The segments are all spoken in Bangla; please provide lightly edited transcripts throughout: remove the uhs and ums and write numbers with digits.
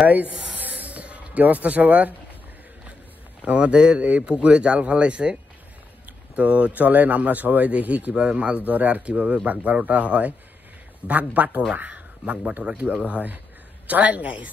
গাইস কি অবস্থা সবার? আমাদের এই পুকুরে জাল ফালাইছে, তো চলেন আমরা সবাই দেখি কিভাবে মাছ ধরে আর কিভাবে বাগবাটোরা হয়। বাগবাটোরা কিভাবে হয়, চলেন গাইস।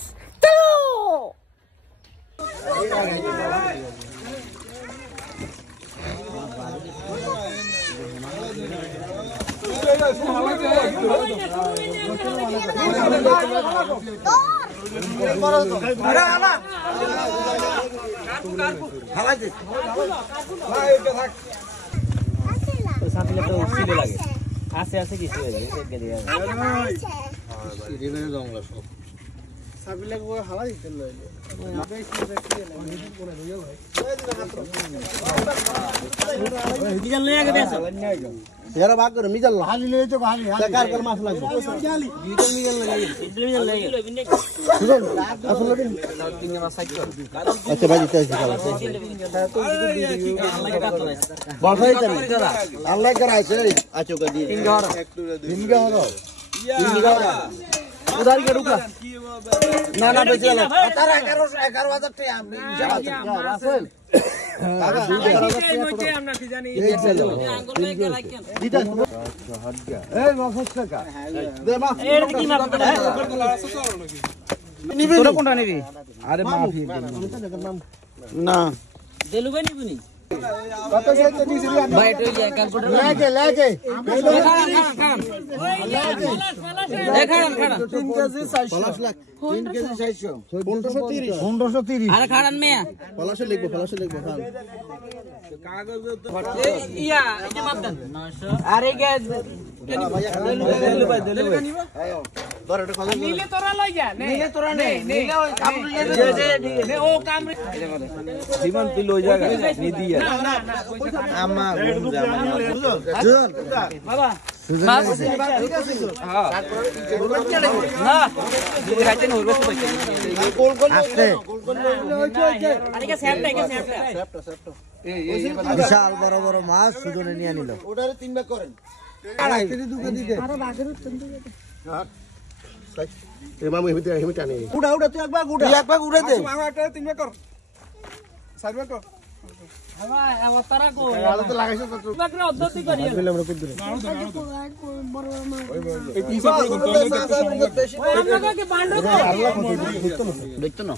यार बात करो मिजल हाली ले तो हाली सरकार कर मास लागो डिजिटल मिजल लगे डिजिटल मिजल लगे असल लगे तीन मास साइड कर अच्छा भाई इतना सिखा बॉल सही कर अल्लाह कराय छे आचो कर दिए दिन का उधर के रुका ना ना बेच लो 11 टे আপনি রাসেল কাকা দুই আমরা কি জানি আঙ্গুর লেগে রাখেন দিদা হট গয়া এই 900 টাকা দে মা এর কি মাপ নিবি তোরা কোনটা নিবি আরে মাফি না দেলুবে নিবনি কত সে তো দিছি ভাই তো এই ক্যালকুলেটর লাগে দেখান 3 কেজি 400 লাখ 3 কেজি 400 1530 আরে খাড়ান মে পলাশে লিখবো খান কাগজ তো ইয়া এই যে মাপ দেন 900 আরে গে দেলু ভাই নিব আয়ো ধর এটা খালি নিলে তোরা লই যা নিলে তোরা নিলে ওই কাম নে ও কাম জীবন তুই লই যা নি দিয়া আমা বুঝুন বাবা মাছ ঠিক আছে হ্যাঁ না যদি খাইতে না হইবে তো কোল আসছে আরে কে স্যাপটা এই বিশাল বড় বড় মাছ সুজনে নিয়ে নিল ওটারে 3 ভাগ করেন আড়াই কেজি 2 কেজি দে আরে বাগের উঠন তো হ্যাঁ এ মামু হেমিতে আনে উড়া তুই এক ভাগ উড়ে দে মামা একটা 3 ভাগ কর 4 ভাগ কর বাবা আওতারা কো আলো তো লাগাইছো তো বাকরা অদ্দতি করি আমরা কই দিলে বড় বড় মাছ এই 3 ভাগ আমাকে বান্ডো দেখতো না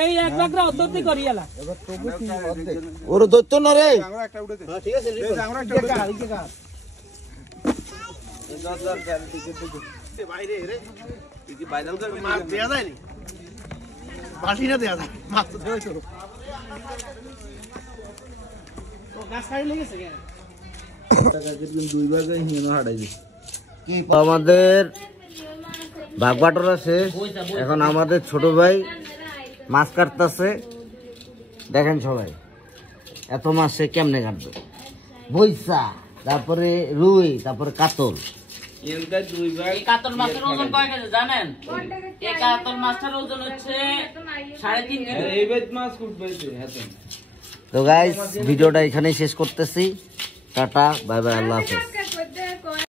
এই এক বাকরা অদ্দতি করিয়ালা এবার তবু কি অর্ধেক ওর দত্ত না রে আমরা একটা উড়ে দে হ্যাঁ ঠিক আছে আমরা একটা উড়ে দে বাইরে রে কি বাইরে মাছ দেয়া যায় নি বাটি না দেয়া যায় মাছ তো দেওয়া শুরু ও গাছ খাই লেগেছে কেন টাকা দিন দুই ভাগে হিনো হাড়াই দি কি আমাদের বাগবাটোরা শেষ। এখন আমাদের ছোট ভাই মাছ কাটতেছে, দেখেন সবাই এত মাছ সে কেমনে কাটবে। বইসা, তারপরে রুই, তারপরে কাতল। কাতল মাছের ওজন কয় কেজি জানেন? এই কাতল মাছটার ওজন হচ্ছে 3.5 কেজি। এই মাছ কুটবাইছে হাতে। তো গাইস ভিডিওটা এখানেই শেষ করতেছি। টাটা, বাই বাই, আল্লাহ হাফেজ।